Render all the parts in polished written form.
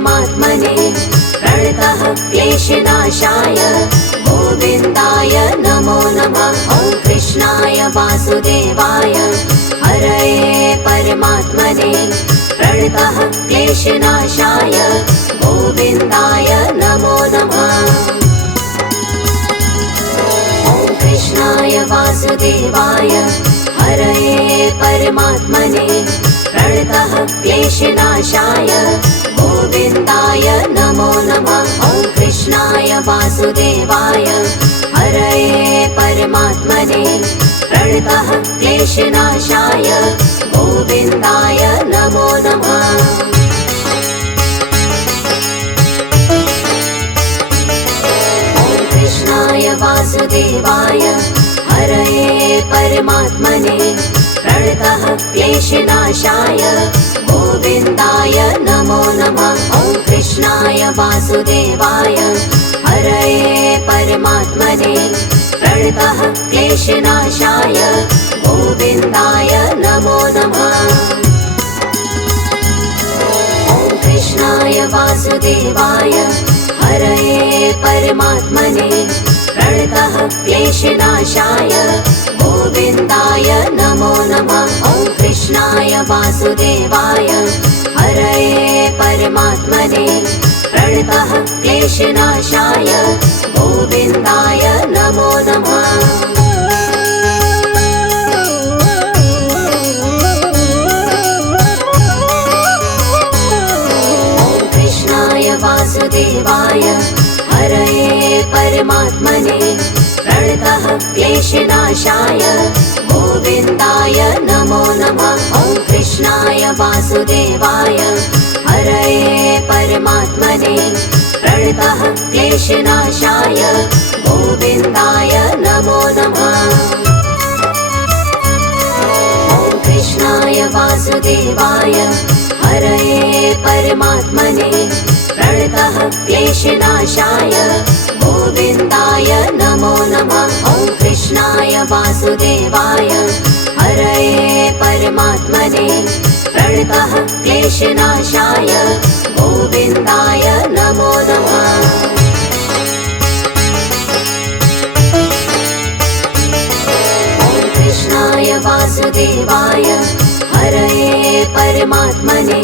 परमात्मने प्रणतः क्लेशनाशाय गोविन्दाय नमो नमः। ॐ कृष्णाय वासुदेवाय हरये परमात्मने प्रणतः क्लेशनाशाय गोविन्दाय नमो नमः। ॐ कृष्णाय वासुदेवाय हरये परमात्मने प्रणतः क्लेशनाशाय गोविन्दाय नमो नमः। ॐ कृष्णाय वासुदेवाय हरये परमात्मने प्रणतः क्लेशनाशाय गोविन्दाय नमो नमः। ॐ कृष्णाय वासुदेवाय हरये परमात्मने प्रणतः क्लेशनाशाय गोविन्दाय नमो नमः। ॐ कृष्णाय वासुदेवाय हरये परमात्मने प्रणतः क्लेशनाशाय गोविन्दाय नमो नमः। ॐ कृष्णाय वासुदेवाय हरये परमात्मने प्रणतः क्लेशनाशाय गोविन्दाय नमो नमः। ॐ कृष्णाय वासुदेवाय हरये परमात्मने प्रणतः क्लेशनाशाय गोविन्दाय नमो नमः। ॐ कृष्णाय वासुदेवाय हरये परमात्मने प्रणतः क्लेशनाशाय गोविन्दाय नमो नमः। ॐ कृष्णाय वासुदेवाय हरये परमात्मने प्रणतः क्लेशनाशाय गोविन्दाय नमो नमः। ॐ कृष्णाय वासुदेवाय हरये परमात्मने प्रणतः क्लेशनाशाय गोविन्दाय नमो नमः। ॐ कृष्णाय वासुदेवाय हरये परमात्मने प्रणतः क्लेशनाशाय गोविन्दाय नमो नमः। ॐ कृष्णाय वासुदेवाय हरये परमात्मने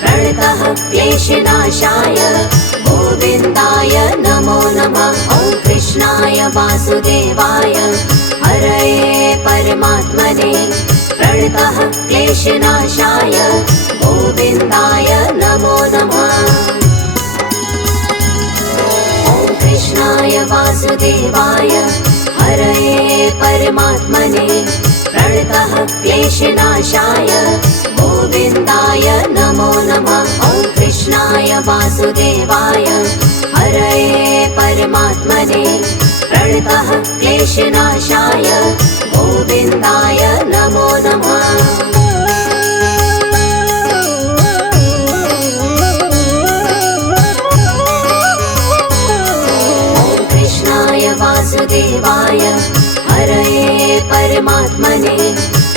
प्रणतः क्लेशनाशाय गोविन्दाय नमो नमः। ॐ कृष्णाय वासुदेवाय हरये परमात्मने प्रणतः क्लेशनाशाय गोविन्दाय नमो नमः। ॐ कृष्णाय वासुदेवाय हरये परमात्मने प्रणतः क्लेशनाशाय गोविन्दाय नमो नमः। ॐ कृष्णाय वासुदेवाय हरये परमात्मने प्रणतः क्लेशनाशाय गोविन्दाय नमो नमः। ॐ कृष्णाय वासुदेवाय हरये परमात्मने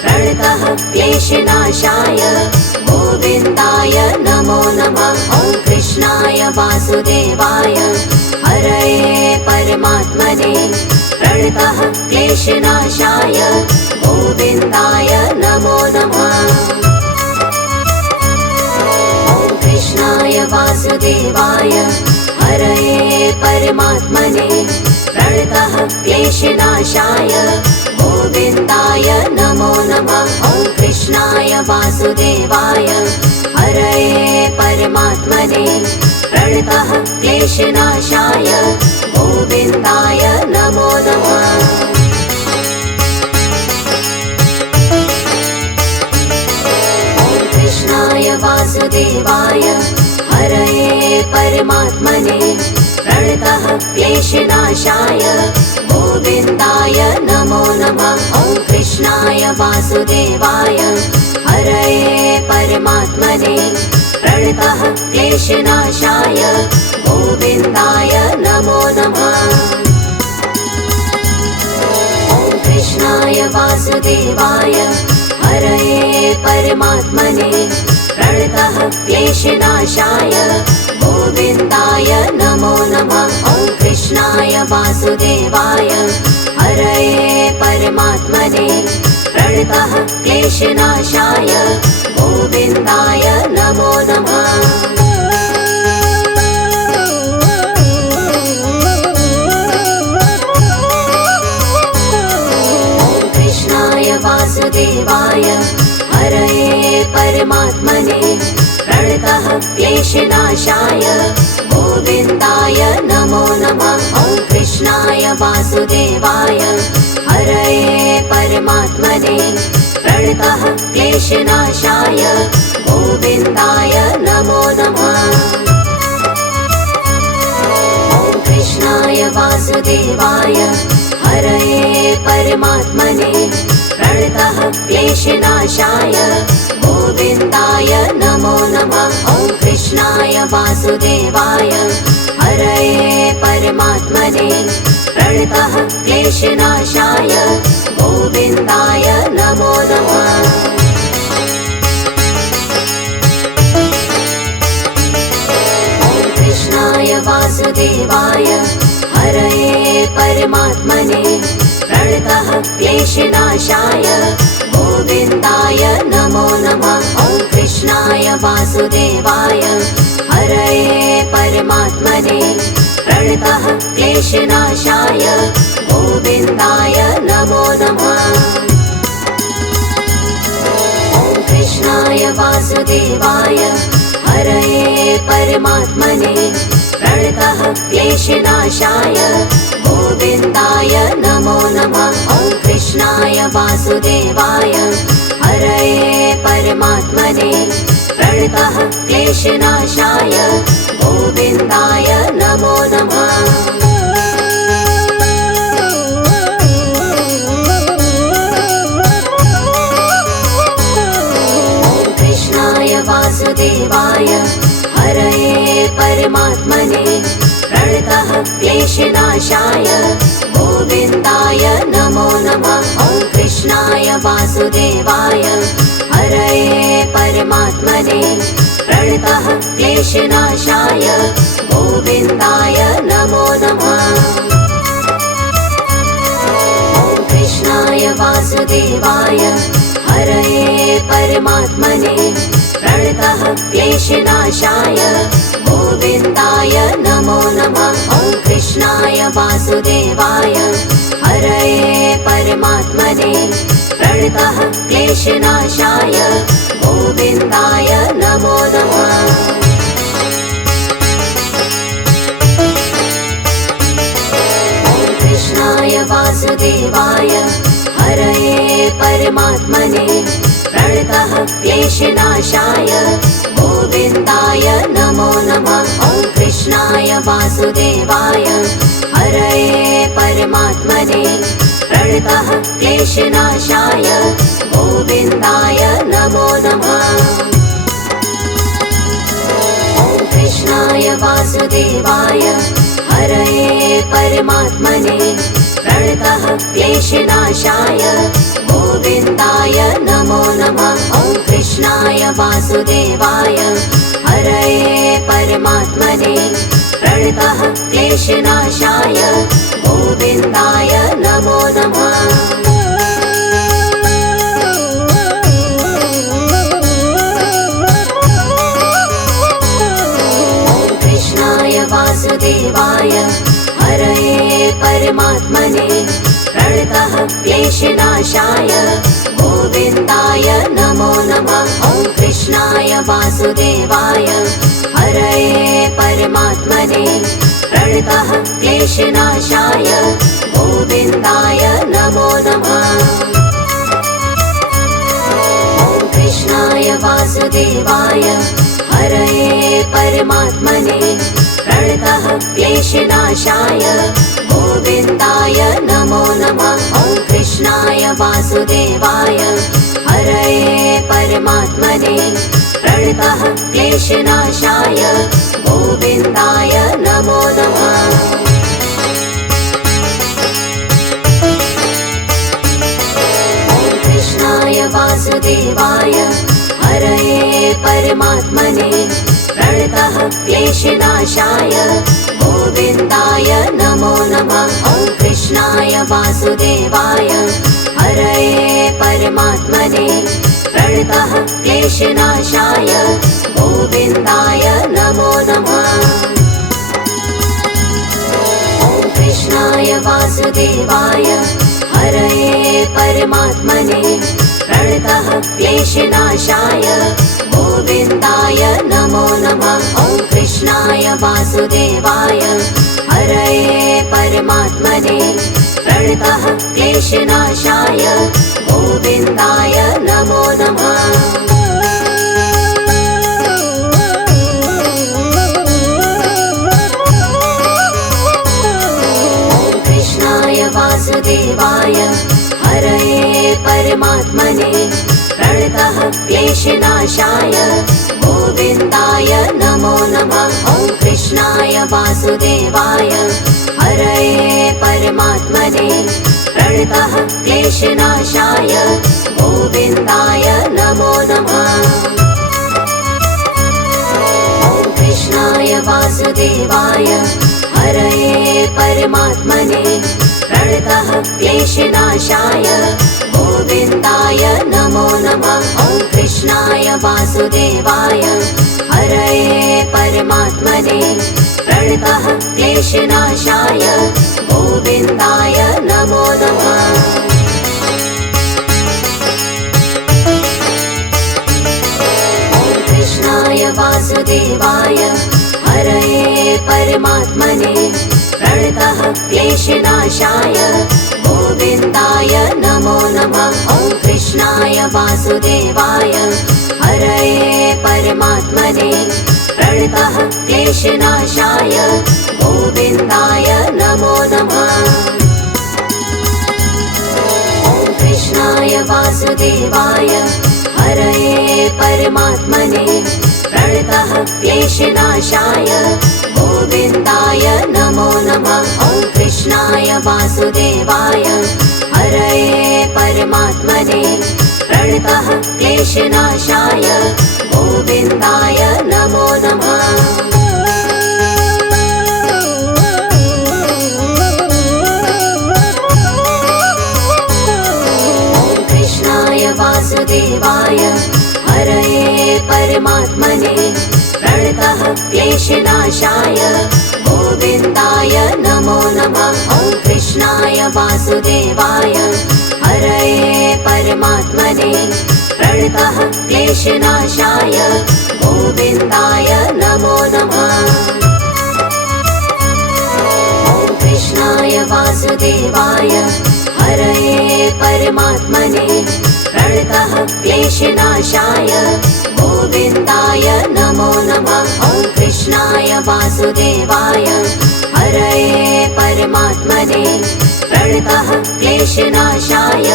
प्रणतः क्लेशनाशाय गोविन्दाय नमो नमः। ॐ कृष्णाय वासुदेवाय हरये परमात्मने प्रणतः क्लेशनाशाय गोविन्दाय नमो नमः। ॐ कृष्णाय वासुदेवाय हरये परमात्मने प्रणतः क्लेशनाशाय गोविन्दाय नमो नमः। ॐ कृष्णाय वासुदेवाय हरये परमात्मने प्रणतः क्लेशनाशाय गोविन्दाय नमो नमः। ॐ कृष्णाय वासुदेवाय हरये परमात्मने प्रणतः क्लेशनाशाय गोविन्दाय नमो नमः। ॐ कृष्णाय वासुदेवाय हरये परमात्मने प्रणतः क्लेशनाशाय गोविन्दाय नमो नमः। ॐ कृष्णाय वासुदेवाय हरये परमात्मने प्रणतः क्लेशनाशाय गोविन्दाय नमो नमः। ॐ कृष्णाय वासुदेवाय हरये परमात्मने प्रणतः क्लेशनाशाय गोविन्दाय नमो नमः। वासुदेवाय हरये परमात्मने प्रणतः क्लेशनाशाय गोविन्दाय नमो नमः। ॐ कृष्णाय वासुदेवाय हरये परमात्मने प्रणतः क्लेशनाशाय गोविन्दाय नमो नमः। ॐ कृष्णाय वासुदेवाय हरये परमात्मने प्रणतः क्लेशनाशाय गोविन्दाय नमो नमः। ॐ कृष्णाय वासुदेवाय हरये परमात्मने प्रणतः क्लेशनाशाय गोविन्दाय नमो नमः। ॐ कृष्णाय वासुदेवाय हरये परमात्मने प्रणतः क्लेशनाशाय गोविन्दाय नमो नमः। ॐ कृष्णाय वासुदेवाय हरये परमात्मने प्रणतः क्लेशनाशाय गोविन्दाय नमो नमः। ॐ कृष्णाय वासुदेवाय हरये परमात्मने प्रणतः क्लेशनाशाय गोविन्दाय नमो नमः। ॐ कृष्णाय वासुदेवाय हरये परमात्मने प्रणतः क्लेशनाशाय गोविन्दाय नमो नमः। ॐ कृष्णाय वासुदेवाय हरये परमात्मने प्रणतः क्लेशनाशाय गोविन्दाय नमो नमः। ॐ कृष्णाय वासुदेवाय हरये परमात्मने प्रणतः क्लेशनाशाय गोविन्दाय नमो नमः। ॐ कृष्णाय वासुदेवाय हरये परमात्मने प्रणतः क्लेशनाशाय गोविन्दाय नमो नमः। ॐ कृष्णाय वासुदेवाय हरये परमात्मने प्रणतः क्लेशनाशाय गोविन्दाय नमो नमः। ॐ कृष्णाय वासुदेवाय हरये परमात्मने प्रणतः क्लेशनाशाय गोविन्दाय नमो नमः। ॐ कृष्णाय वासुदेवाय हरये परमात्मने प्रणतः क्लेशनाशाय गोविन्दाय नमो नमः। ॐ कृष्णाय वासुदेवाय हरये परमात्मने प्रणतः क्लेशनाशाय गोविन्दाय नमो नमः। ॐ कृष्णाय वासुदेवाय हरये परमात्मने प्रणतः क्लेशनाशाय गोविन्दाय नमो नमः। ॐ कृष्णाय वासुदेवाय हरये परमात्मने प्रणतः क्लेशनाशाय गोविन्दाय नमो नमः। ॐ कृष्णाय वासुदेवाय हरये परमात्मने प्रणतः क्लेशनाशाय गोविन्दाय नमो नमः। ॐ कृष्णाय वासुदेवाय हरये परमात्मने प्रणतः क्लेशनाशाय गोविन्दाय नमो नमः। ॐ कृष्णाय वासुदेवाय हरये परमात्मने प्रणतः क्लेशनाशाय गोविन्दाय नमो नमः। ॐ कृष्णाय वासुदेवाय हरये परमात्मने प्रणतः क्लेशनाशाय क्लेशनाशाय गोविन्दाय नमो नमः। ॐ कृष्णाय वासुदेवाय हरये परमात्मने प्रणतः क्लेशनाशाय गोविन्दाय नमो नमः। ॐ कृष्णाय वासुदेवाय हरये परमात्मने प्रणतः क्लेशनाशाय गोविन्दाय नमो नमः। ॐ कृष्णाय वासुदेवाय हरये परमात्मने प्रणतः क्लेशनाशाय गोविन्दाय नमो नमः। वासुदेवाय हरये परमात्मने प्रणतः क्लेशनाशाय गोविन्दाय नमो नमः। ॐ कृष्णाय वासुदेवाय हरये परमात्मने प्रणतः क्लेशनाशाय गोविन्दाय नमो नमः। ॐ कृष्णाय वासुदेवाय हरये परमात्मने प्रणतः क्लेशनाशाय गोविन्दाय नमो नमः। ॐ कृष्णाय वासुदेवाय हरये परमात्मने प्रणतः क्लेशनाशाय गोविन्दाय नमो नमः। ॐ कृष्णाय वासुदेवाय हरये परमात्मने प्रणतः क्लेशनाशाय गोविन्दाय नमो नमः। ॐ कृष्णाय वासुदेवाय हरये परमात्मने प्रणतः क्लेशनाशाय गोविन्दाय नमो नमः। ॐ कृष्णाय वासुदेवाय हरये परमात्मने प्रणतः क्लेशनाशाय गोविन्दाय नमो नमः। ॐ कृष्णाय वासुदेवाय हरये परमात्मने प्रणतः क्लेशनाशाय गोविन्दाय नमो नमः। ॐ कृष्णाय वासुदेवाय हरये परमात्मने प्रणतः क्लेशनाशाय गोविन्दाय नमो नमः। ॐ कृष्णाय वासुदेवाय हरये परमात्मने प्रणतः क्लेशनाशाय गोविन्दाय नमो नमः। ॐ कृष्णाय वासुदेवाय हरये परमात्मने प्रणतः क्लेशनाशाय गोविन्दाय नमो नमः। ॐ कृष्णाय वासुदेवाय हरये परमात्मने प्रणतः क्लेशनाशाय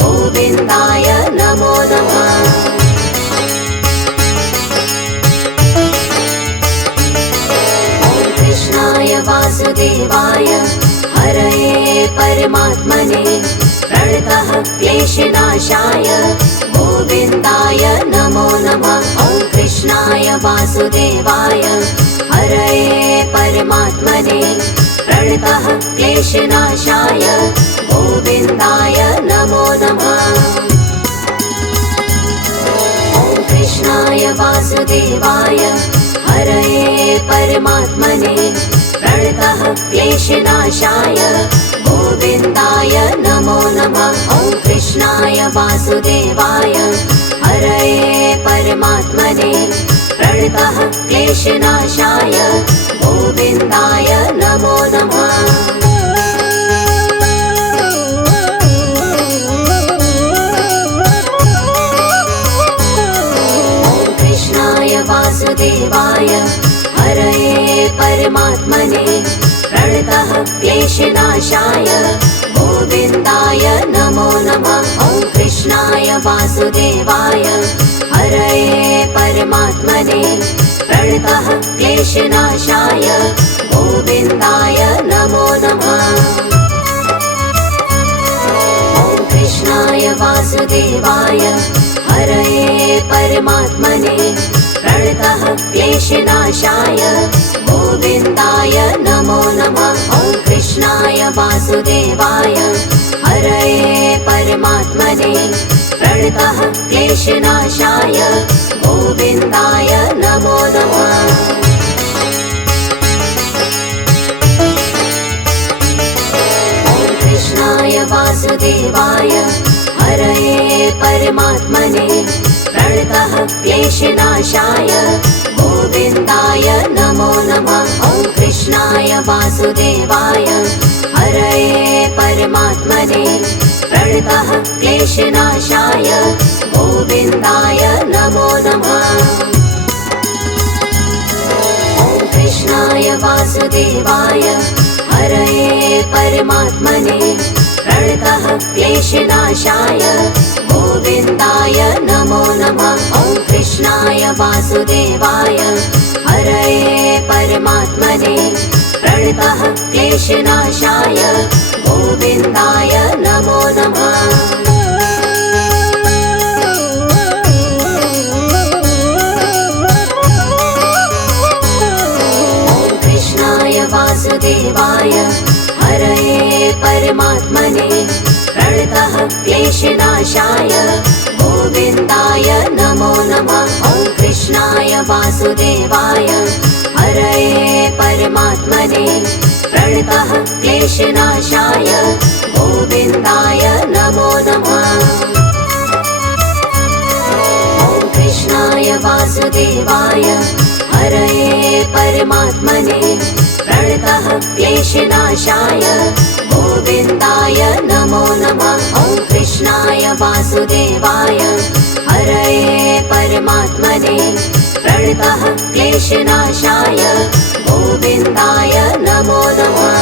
गोविन्दाय नमो नमः। ॐ कृष्णाय वासुदेवाय हरये परमात्मने प्रणतः क्लेशनाशाय गोविन्दाय नमो नमः। ॐ कृष्णाय वासुदेवाय हरये परमात्मने प्रणतः क्लेशनाशाय गोविन्दाय नमो नमः। ॐ कृष्णाय वासुदेवाय हरये परमात्मने प्रणतः क्लेशनाशाय गोविन्दाय नमो नमः। ॐ कृष्णाय वासुदेवाय हरये परमात्मने प्रणतः क्लेशनाशाय गोविन्दाय नमो नमः। ॐ कृष्णाय वासुदेवाय हरये परमात्मने प्रणतः क्लेशनाशाय गोविन्दाय नमो नमः। ॐ कृष्णाय वासुदेवाय हरये परमात्मने प्रणतः क्लेशनाशाय गोविन्दाय नमो नमः। ॐ कृष्णाय वासुदेवाय हरये परमात्मने प्रणतः क्लेशनाशाय गोविन्दाय नमो नमः। ॐ कृष्णाय वासुदेवाय हरये परमात्मने प्रणतः क्लेशनाशाय गोविन्दाय नमो नमः। कृष्णाय वासुदेवाय हरये परमात्मने प्रणतः क्लेशनाशाय गोविन्दाय नमो नमः। ॐ कृष्णाय वासुदेवाय हरये परमात्मने प्रणतः क्लेशनाशाय गोविन्दाय नमो नमः। ॐ कृष्णाय वासुदेवाय हरये परमात्मने प्रणतः क्लेशनाशाय गोविन्दाय नमो नमः। ॐ कृष्णाय वासुदेवाय हरये परमात्मने प्रणतः क्लेशनाशाय गोविन्दाय नमो नमः। वासुदेवाय हरये परमात्मने प्रणतः क्लेशनाशाय गोविन्दाय नमो नमः। ॐ कृष्णाय वासुदेवाय हरये परमात्मने प्रणतः क्लेशनाशाय गोविन्दाय नमो नमः। ॐ कृष्णाय वासुदेवाय हरये परमात्मने प्रणतः क्लेशनाशाय गोविन्दाय नमो नमः। ॐ कृष्णाय वासुदेवाय हरये परमात्मने प्रणतः क्लेशनाशाय गोविन्दाय नमो नमः।